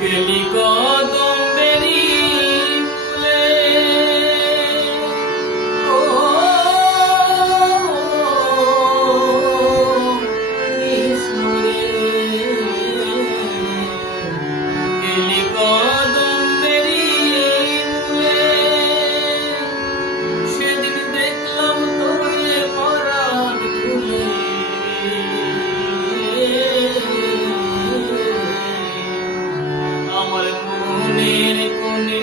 গেলি কদম্বেরি ফুলে, ও কৃষ্ণ রে, গেলি কদম্বেরি ফুলে। সেদিন দেখলাম তোরে পরাণ খুলে, আমার মনের কোণে